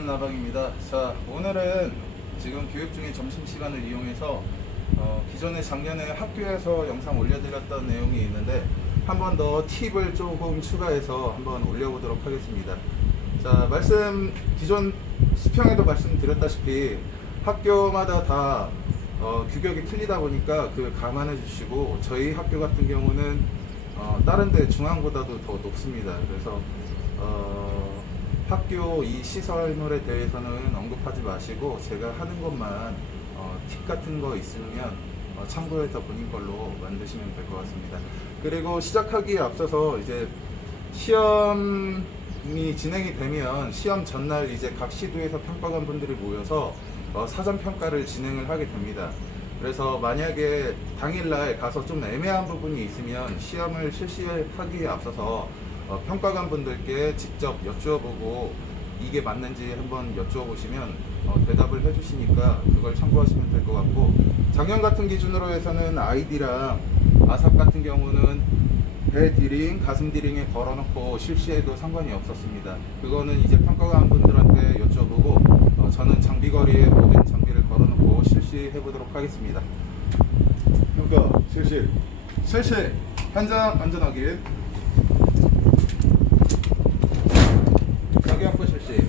저는 나방입니다. 자, 오늘은 지금 교육 중인 점심시간을 이용해서 기존에 작년에 학교에서 영상 올려드렸던 내용이 있는데 한 번 더 팁을 조금 추가해서 한번 올려보도록 하겠습니다. 자, 기존 수평에도 말씀드렸다시피 학교마다 다 규격이 틀리다 보니까 그 감안해 주시고, 저희 학교 같은 경우는 다른 데 중앙보다도 더 높습니다. 그래서 학교 이 시설물에 대해서는 언급하지 마시고 제가 하는 것만 팁 같은 거 있으면 참고해서 본인 걸로 만드시면 될 것 같습니다. 그리고 시작하기에 앞서서 이제 시험이 진행이 되면 시험 전날 이제 각 시도에서 평가관 분들이 모여서 사전 평가를 진행을 하게 됩니다. 그래서 만약에 당일날 가서 좀 애매한 부분이 있으면 시험을 실시하기에 앞서서 평가관 분들께 직접 여쭈어보고 이게 맞는지 한번 여쭈어보시면 대답을 해주시니까 그걸 참고하시면 될 것 같고, 작년 같은 기준으로 해서는 아이디랑 아삽 같은 경우는 배 디링, 가슴 디링에 걸어놓고 실시해도 상관이 없었습니다. 그거는 이제 평가관 분들한테 여쭤보고 저는 장비거리에 모든 장비를 걸어놓고 실시해보도록 하겠습니다. 평가 실시. 현장 안전 확인. 자기 확보 실시.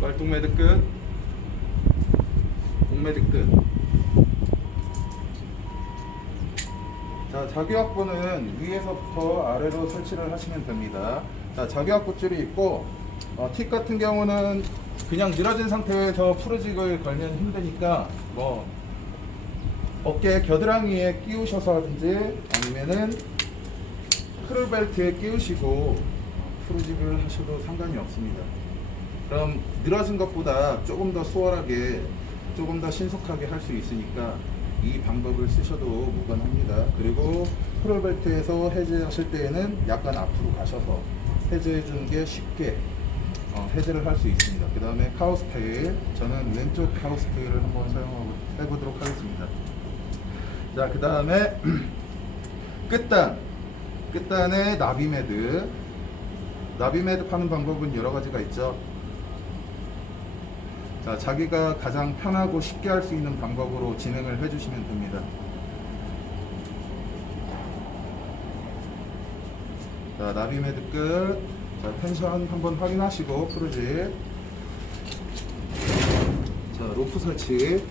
말뚝 매듭 끝. 목매듭 끝. 자, 자기 확보는 위에서부터 아래로 설치를 하시면 됩니다. 자, 자기 확보 줄이 있고, 팁 같은 경우는 그냥 늘어진 상태에서 프로직을 걸면 힘드니까 어깨 겨드랑이에 끼우셔서 하든지 아니면은 크롤벨트에 끼우시고 프로직을 하셔도 상관이 없습니다. 그럼 늘어진 것보다 조금 더 수월하게, 조금 더 신속하게 할 수 있으니까 이 방법을 쓰셔도 무관합니다. 그리고 크롤벨트에서 해제하실 때에는 약간 앞으로 가셔서 해제해 주는 게 쉽게 해제를 할 수 있습니다. 그 다음에 카우스테일, 저는 왼쪽 카우스테일을 한번 사용해 보도록 하겠습니다. 자, 그 다음에 끝단의 나비매듭. 나비매듭 하는 방법은 여러 가지가 있죠. 자, 자기가 가장 편하고 쉽게 할 수 있는 방법으로 진행을 해주시면 됩니다. 자, 나비매듭 끝. 자, 텐션 한번 확인하시고 프로직. 자, 로프 설치.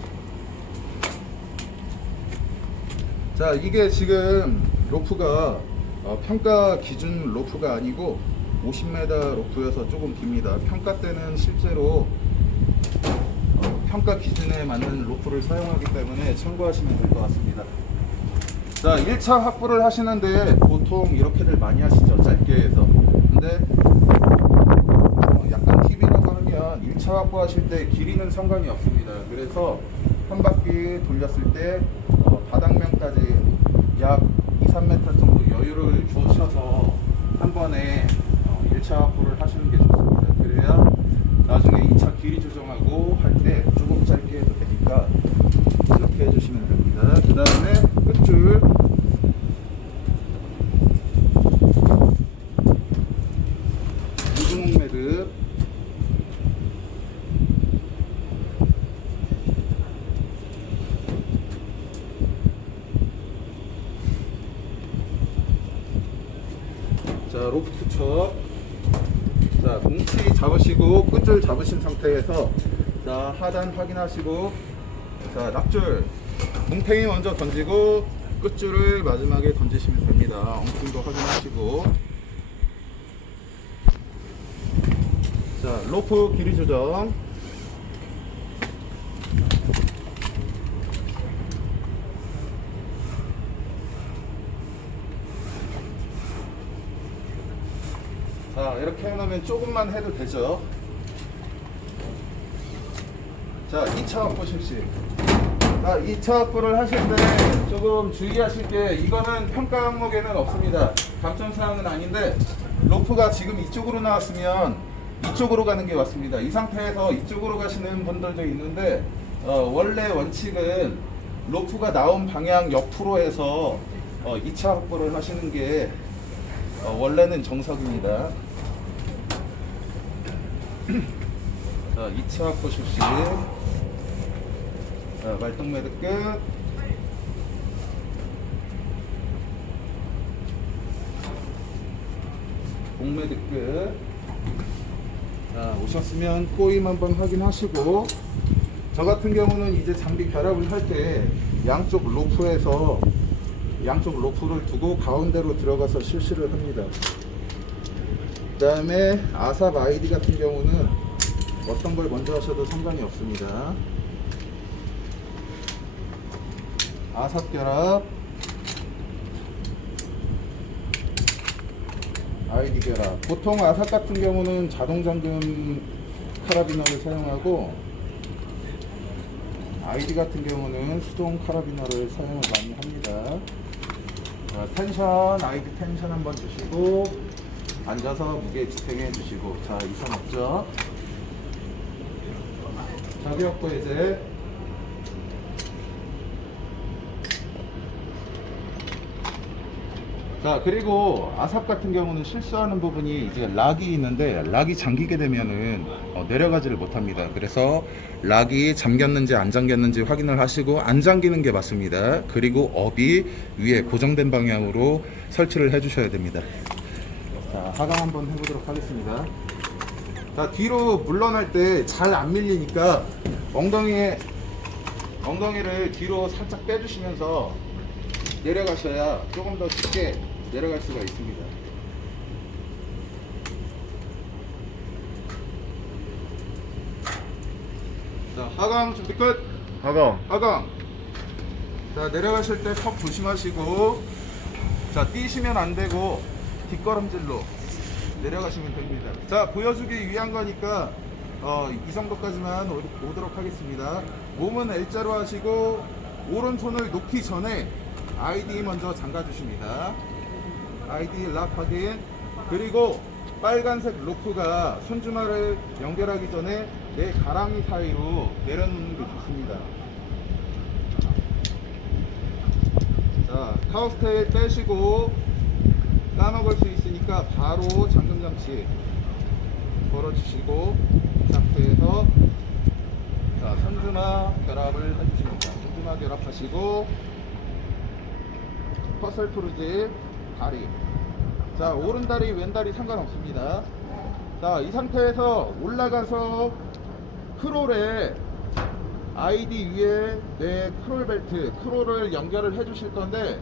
자, 이게 지금 로프가 평가 기준 로프가 아니고 50m 로프여서 조금 깁니다. 평가 때는 실제로 평가 기준에 맞는 로프를 사용하기 때문에 참고하시면 될 것 같습니다. 자, 1차 확보를 하시는데 보통 이렇게들 많이 하시죠, 짧게 해서. 근데 약간 팁이라고 하면 1차 확보하실 때 길이는 상관이 없습니다. 그래서 한 바퀴 돌렸을 때 바닥면까지 약 2-3m 정도 여유를 주셔서 한 번에 1차 확보를 하시는 게 좋습니다. 그래야 나중에 2차 길이 조정하고 할 때 조금 짧게 해도 되니까 이렇게 해주시면 됩니다. 그 다음에 끝줄. 무주목 매듭. 자, 로프 투척. 자, 뭉치 잡으시고 끝줄 잡으신 상태에서 자, 하단 확인하시고, 자, 납줄 뭉탱이 먼저 던지고 끝줄을 마지막에 던지시면 됩니다. 엉뚱도 확인하시고, 자, 로프 길이 조정. 자, 이렇게 해놓으면 조금만 해도 되죠. 자, 2차 확보 실시. 자, 2차 확보를 하실 때 조금 주의하실 게, 이거는 평가 항목에는 없습니다. 감점사항은 아닌데, 로프가 지금 이쪽으로 나왔으면 이쪽으로 가는 게 맞습니다. 이 상태에서 이쪽으로 가시는 분들도 있는데 원래 원칙은 로프가 나온 방향 옆으로 해서 2차 확보를 하시는 게 원래는 정석입니다. 자, 2차 확보 실시. 자, 말동 매듭 끝. 공매듭 끝. 자, 오셨으면 꼬임 한번 확인하시고, 저 같은 경우는 이제 장비 결합을 할 때 양쪽 로프에서 양쪽 로프를 두고 가운데로 들어가서 실시를 합니다. 그 다음에 아삽 아이디 같은 경우는 어떤 걸 먼저 하셔도 상관이 없습니다. 아삽 결합, 아이디 결합. 보통 아삽 같은 경우는 자동 잠금 카라비너를 사용하고, 아이디 같은 경우는 수동 카라비너를 사용을 많이 합니다. 자, 텐션, 아이디 텐션 한번 주시고, 앉아서 무게 지탱해 주시고. 자, 이상 없죠? 자기 확보 해제. 자, 그리고 아삽 같은 경우는 실수하는 부분이 이제 락이 있는데, 락이 잠기게 되면은 내려가지를 못합니다. 그래서 락이 잠겼는지 안 잠겼는지 확인을 하시고, 안 잠기는 게 맞습니다. 그리고 업이 위에 고정된 방향으로 설치를 해 주셔야 됩니다. 자, 하강 한번 해보도록 하겠습니다. 자, 뒤로 물러날 때 잘 안 밀리니까 엉덩이를 뒤로 살짝 빼주시면서 내려가셔야 조금 더 쉽게 내려갈 수가 있습니다. 자, 하강 준비 끝. 하강. 하강. 자, 내려가실 때 턱 조심하시고, 자, 뛰시면 안 되고 뒷걸음질로 내려가시면 됩니다. 자, 보여주기 위한 거니까 이 정도까지만 오도록 하겠습니다. 몸은 L자로 하시고, 오른손을 놓기 전에 아이디 먼저 잠가 주십니다. 아이디 락 확인. 그리고 빨간색 로프가 손주말을 연결하기 전에 내 가랑이 사이로 내려놓는 게 좋습니다. 자, 카우스테일 빼시고 까먹을 수 있으니까 바로 잠금 장치 걸어주시고, 이 상태에서 자, 손주마 결합을 해주십니다. 손주마 결합하시고, 퍼셀 토르지 다리. 자, 오른 다리 왼 다리 상관없습니다. 자, 이 상태에서 올라가서 크롤에 아이디 위에 내 크롤 벨트, 크롤을 연결을 해 주실 건데,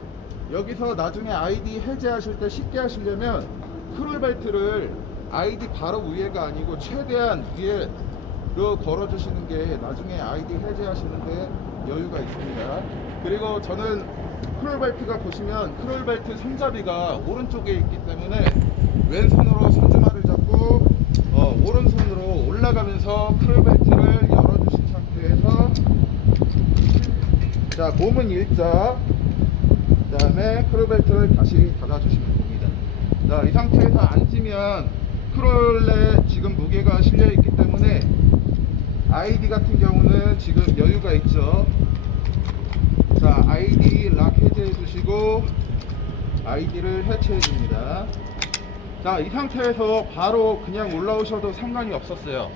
여기서 나중에 아이디 해제하실 때 쉽게 하시려면 크롤 벨트를 아이디 바로 위에가 아니고 최대한 위에로 걸어 주시는 게 나중에 아이디 해제하시는데 여유가 있습니다. 그리고 저는 크롤 벨트가 보시면 크롤 벨트 손잡이가 오른쪽에 있기 때문에 왼손으로 손주말을 잡고 오른손으로 올라가면서 크롤 벨트를 열어주신 상태에서, 자, 몸은 일자, 그 다음에 크롤 벨트를 다시 닫아주시면 됩니다. 자, 이 상태에서 앉으면 크롤에 지금 무게가 실려 있기 때문에 아이디 같은 경우는 지금 여유가 있죠. 자, 아이디 락 해제해 주시고 아이디를 해체해 줍니다. 자, 이 상태에서 바로 그냥 올라오셔도 상관이 없었어요.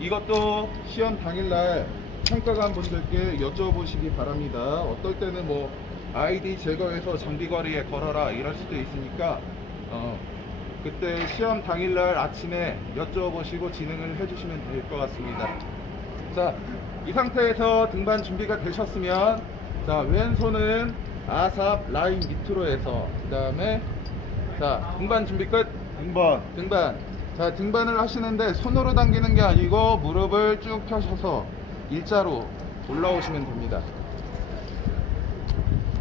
이것도 시험 당일날 평가관 분들께 여쭤보시기 바랍니다. 어떨 때는 뭐 아이디 제거해서 장비거리에 걸어라 이럴 수도 있으니까 그때 시험 당일날 아침에 여쭤보시고 진행을 해주시면 될 것 같습니다. 자, 이 상태에서 등반 준비가 되셨으면, 자, 왼손은 아삽 라인 밑으로 해서, 그 다음에 자, 등반 준비 끝. 등반. 자, 등반을 하시는데 손으로 당기는 게 아니고 무릎을 쭉 펴셔서 일자로 올라오시면 됩니다.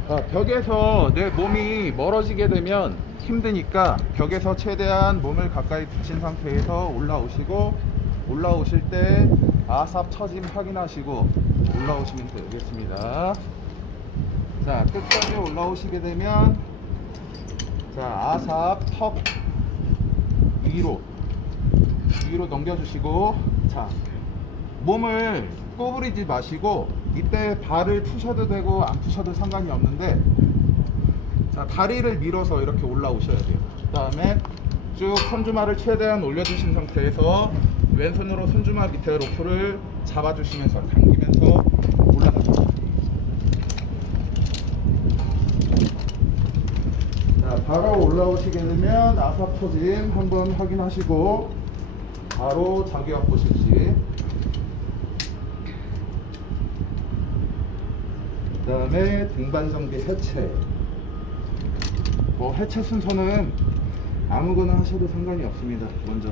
자, 벽에서 내 몸이 멀어지게 되면 힘드니까 벽에서 최대한 몸을 가까이 붙인 상태에서 올라오시고, 올라오실 때 아삽 처짐 확인하시고 올라오시면 되겠습니다. 자, 끝까지 올라오시게 되면, 자, 아삽 턱 위로 넘겨주시고, 자, 몸을 꼬부리지 마시고 이때 발을 푸셔도 되고 안 푸셔도 상관이 없는데, 자, 다리를 밀어서 이렇게 올라오셔야 돼요. 그 다음에 쭉 손주말을 최대한 올려주신 상태에서 왼손으로 손주마 밑에 로프를 잡아주시면서 당기면서 올라갑니다. 자, 바로 올라오시게 되면 아사포진 한번 확인하시고 바로 자기와 보실지. 그 다음에 등반 정비 해체. 뭐 해체 순서는 아무거나 하셔도 상관이 없습니다. 먼저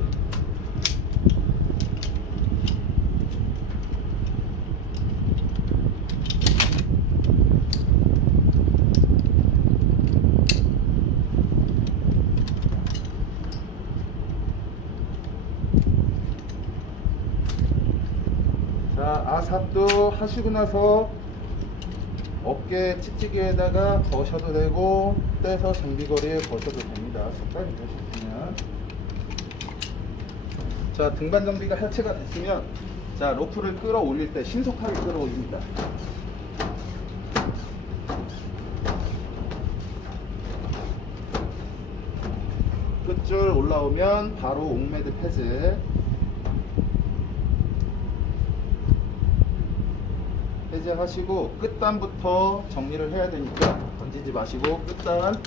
자, 아삽도 하시고 나서 어깨 찍찍이에다가 거셔도 되고 떼서 장비거리에 거셔도 됩니다. 색깔이 되셨으면. 자, 등반 정비가 해체가 됐으면, 자, 로프를 끌어올릴 때 신속하게 끌어올립니다. 끝줄 올라오면 바로 옥매드 패즈 해제하시고 끝단부터 정리를 해야 되니까 던지지 마시고 끝단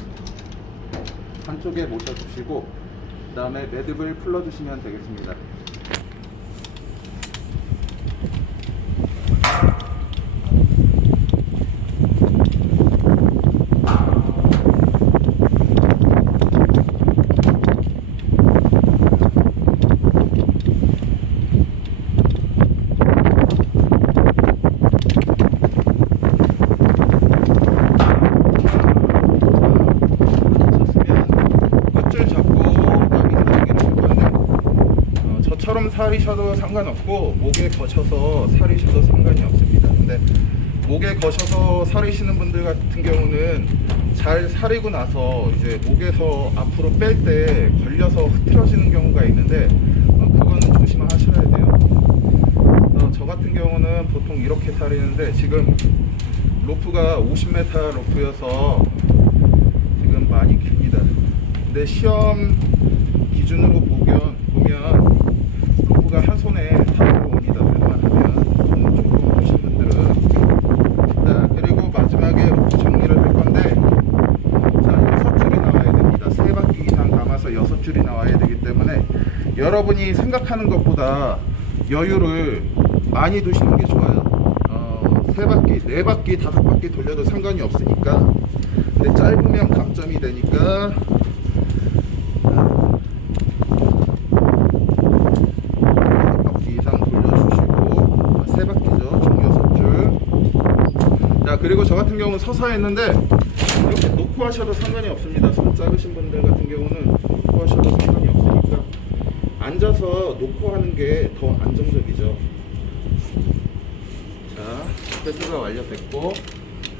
한쪽에 모셔주시고 그 다음에 매듭을 풀어주시면 되겠습니다. 처럼 사리셔도 상관없고 목에 거셔서 사리셔도 상관이 없습니다. 근데 목에 거셔서 사리시는 분들 같은 경우는 잘 사리고 나서 이제 목에서 앞으로 뺄 때 걸려서 흐트러지는 경우가 있는데 그거는 조심하셔야 돼요. 저 같은 경우는 보통 이렇게 사리는데 지금 로프가 50m 로프여서 지금 많이 깁니다. 근데 시험 기준으로 보면 로프가 한 손에 다 들어옵니다. 웬만하면 조금 보신 분들은. 자, 그리고 마지막에 로프 정리를 할 건데, 자, 6줄이 나와야 됩니다. 3바퀴 이상 감아서 6줄이 나와야 되기 때문에 여러분이 생각하는 것보다 여유를 많이 두시는 게 좋아요. 3바퀴, 4바퀴, 5바퀴 돌려도 상관이 없으니까. 근데 짧으면 감점이 되니까 5바퀴 이상 돌려주시고 3바퀴죠. 총 6줄. 자, 그리고 저 같은 경우는 서서 했는데 이렇게 놓고 하셔도 상관이 없습니다. 손 작으신 분들 같은 경우는 놓고 하셔도 상관이 없으니까 앉아서 놓고 하는 게 더 안정적이죠. 자, 패스가 완료됐고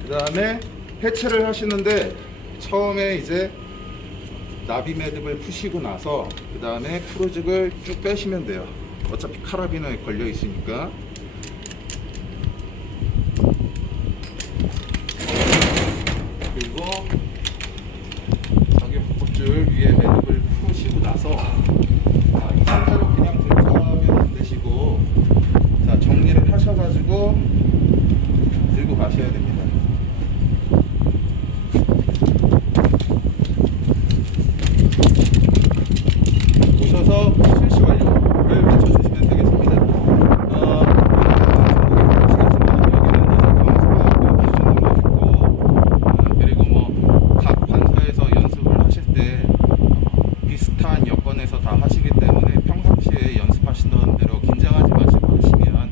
그 다음에 해체를 하시는데 처음에 이제 나비 매듭을 푸시고 나서 그 다음에 프로직을 쭉 빼시면 돼요. 어차피 카라비너에 걸려 있으니까. 그리고 저기 벚꽃줄 위에 매듭을 푸시고 나서 이 상태로 그냥 들고 가면 안 되시고, 자, 정리를 하셔가지고 들고 가셔야 됩니다. 오셔서 실시 완료를 외쳐주시면 되겠습니다. 그리고 뭐 각 관서에서 연습을 하실 때 비슷한 여건에서 다 하시기 때문에 평상시에 연습하시던 대로 긴장하지 마시고 하시면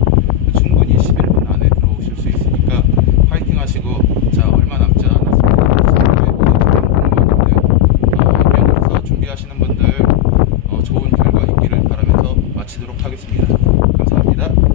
충분히 11분 안에 들어오실 수 있으니까 파이팅 하시고. 자, 얼마 남지 않았습니다. 선거에 보는 시간 공무원인데요. 임명으로서 준비하시는 분들 좋은 결과 있기를 바라면서 마치도록 하겠습니다. 감사합니다.